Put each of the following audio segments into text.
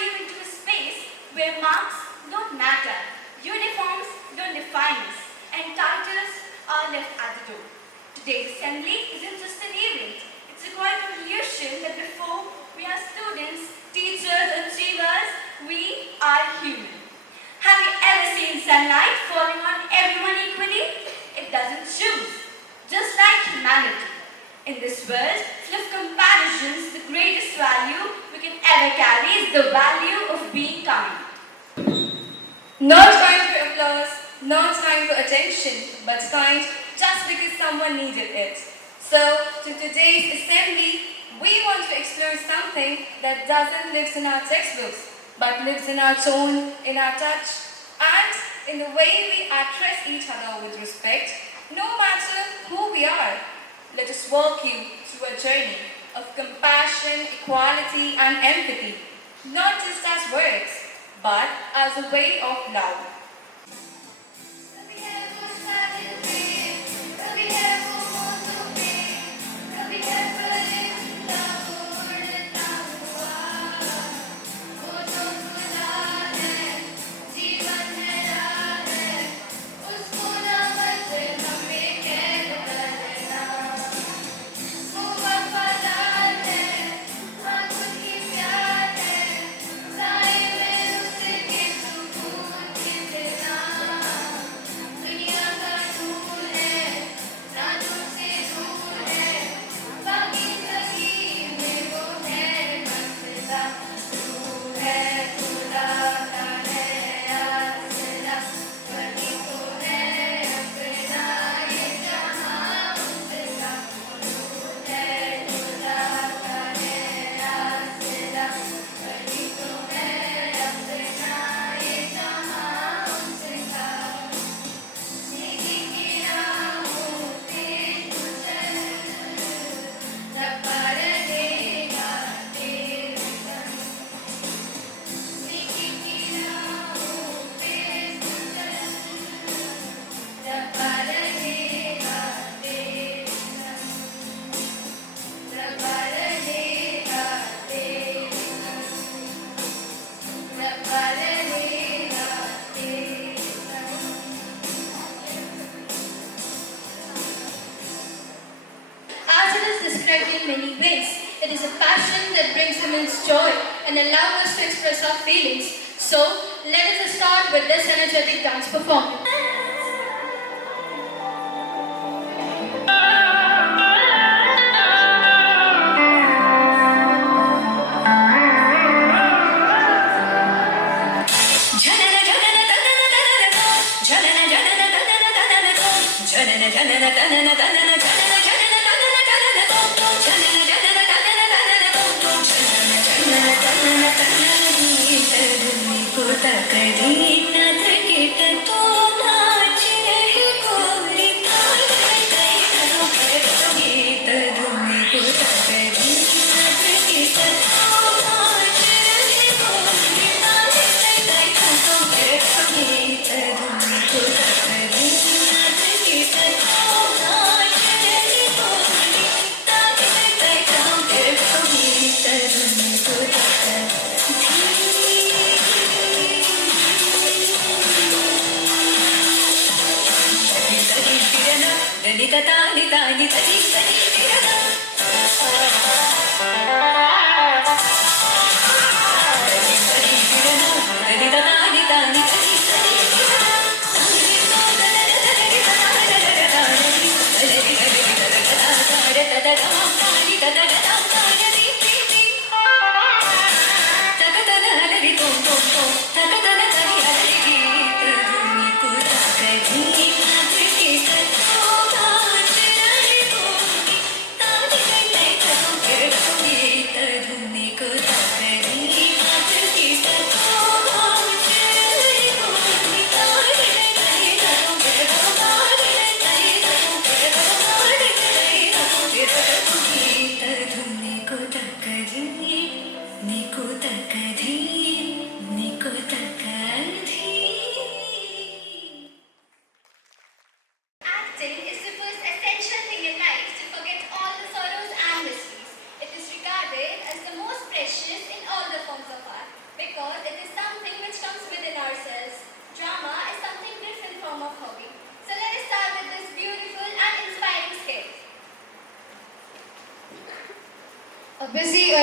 you into a space where marks don't matter, uniforms don't define us, and titles are left at the door. Today's assembly isn't just an event. It's a quiet revolution that before we are students, teachers, achievers, we are human. Have you ever seen sunlight falling on everyone equally? It doesn't choose, just like humanity. In this world full of comparisons, the greatest value we can ever carry is the value of being kind. Not kind for applause, not kind for attention, but kind just because someone needed it. So, to today's assembly, we want to explore something that doesn't live in our textbooks, but lives in our tone, in our touch, and in the way we address each other with respect, no matter who we are. Let us walk you through a journey of compassion, equality, and empathy, not just as words, but as a way of love. In many ways. It is a passion that brings immense joy and allows us to express our feelings. So, let us start with this energetic dance performance.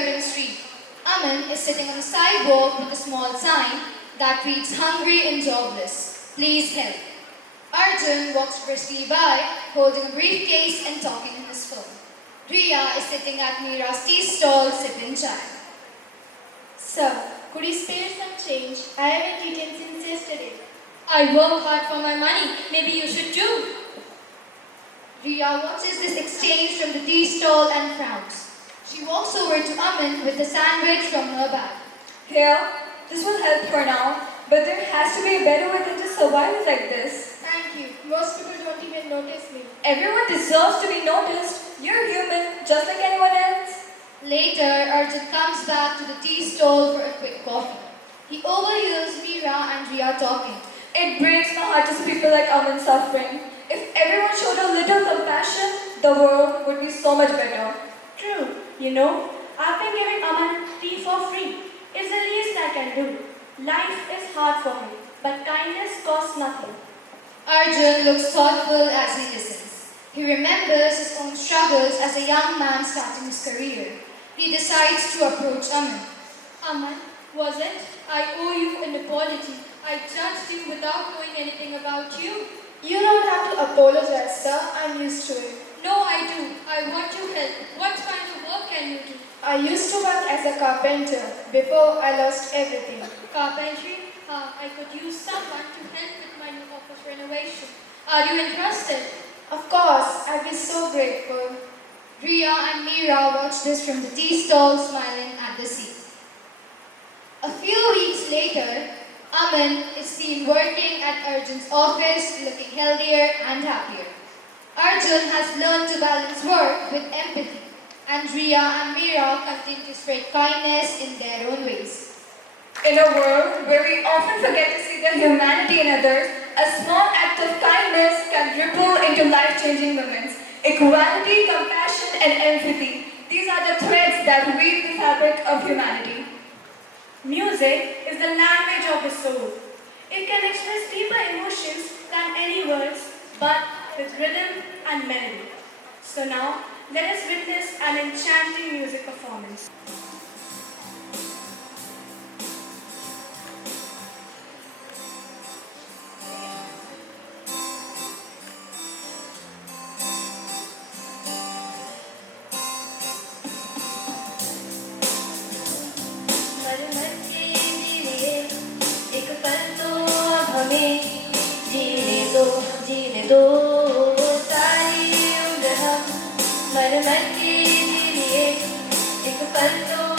Urban Street. Aman is sitting on the sidewalk with a small sign that reads hungry and jobless. Please help. Arjun walks briskly by, holding a briefcase and talking on his phone. Riya is sitting at Meera's tea stall sipping chai. Sir, could you spare some change? I haven't eaten since yesterday. I work hard for my money. Maybe you should too. Riya watches this exchange from the tea stall and frowns. She walks over to Aman with a sandwich from her bag. Here, this will help for now, but there has to be a better way than to survive like this. Thank you. Most people don't even notice me. Everyone deserves to be noticed. You're human, just like anyone else. Later, Arjun comes back to the tea stall for a quick coffee. He overhears Meera and Riya talking. It breaks my heart to see people like Aman suffering. If everyone showed a little compassion, the world would be so much better. True. You know, I've been giving Aman tea for free. It's the least I can do. Life is hard for him, but kindness costs nothing. Arjun looks thoughtful as he listens. He remembers his own struggles as a young man starting his career. He decides to approach Aman. Aman, was it? I owe you an apology. I judged you without knowing anything about you. You don't have to apologize, sir. I'm used to it. No, I do. I want your help. What kind of work can you do? I used to work as a carpenter before I lost everything. Carpentry? I could use someone to help with my new office renovation. Are you interested? Of course, I'd be so grateful. Riya and Meera watch this from the tea stall, smiling at the sea. A few weeks later, Aman is seen working at Arjun's office, looking healthier and happier. Arjun has learned to balance work with empathy, and Riya and Meera continue to spread kindness in their own ways. In a world where we often forget to see the humanity in others, a small act of kindness can ripple into life-changing moments. Equality, compassion, and empathy. These are the threads that weave the fabric of humanity. Music is the language of the soul. It can express deeper emotions than any words, but with rhythm and melody. So now, let us witness an enchanting music performance. जीने दो सारी उम्र हम मर मर के जी लिए एक पल तो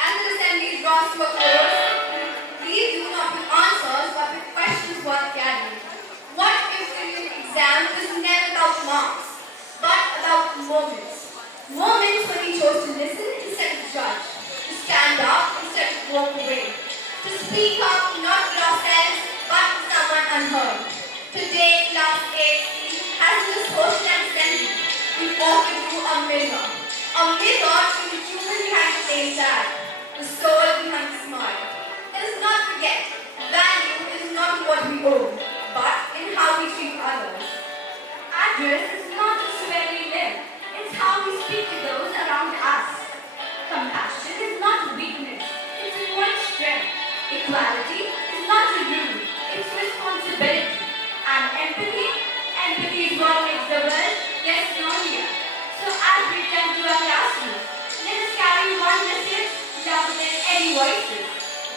As the assembly draws to a close, please do not with answers but with questions worth carrying. What if the exam was never about marks, but about moments? Moments when we chose to listen instead of judge, to stand up instead of walk away, to speak up not for ourselves but for someone unheard. Today, class 8C has been a social assembly. We offer you a mirror to the human behind the plain tag, the soul behind the smile. Let us not forget, value is not what we own, but in how we treat others. Address is not just where we live, it's how we speak to those around us. Compassion is not weakness, it's a quiet strength. Equality is not a rule, it's responsibility. And empathy is what makes the world less lonelier. So as we return to our classrooms, let us carry one message louder than any voices.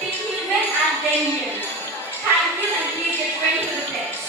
Be human and then real. Thank you and please get ready for the pledge.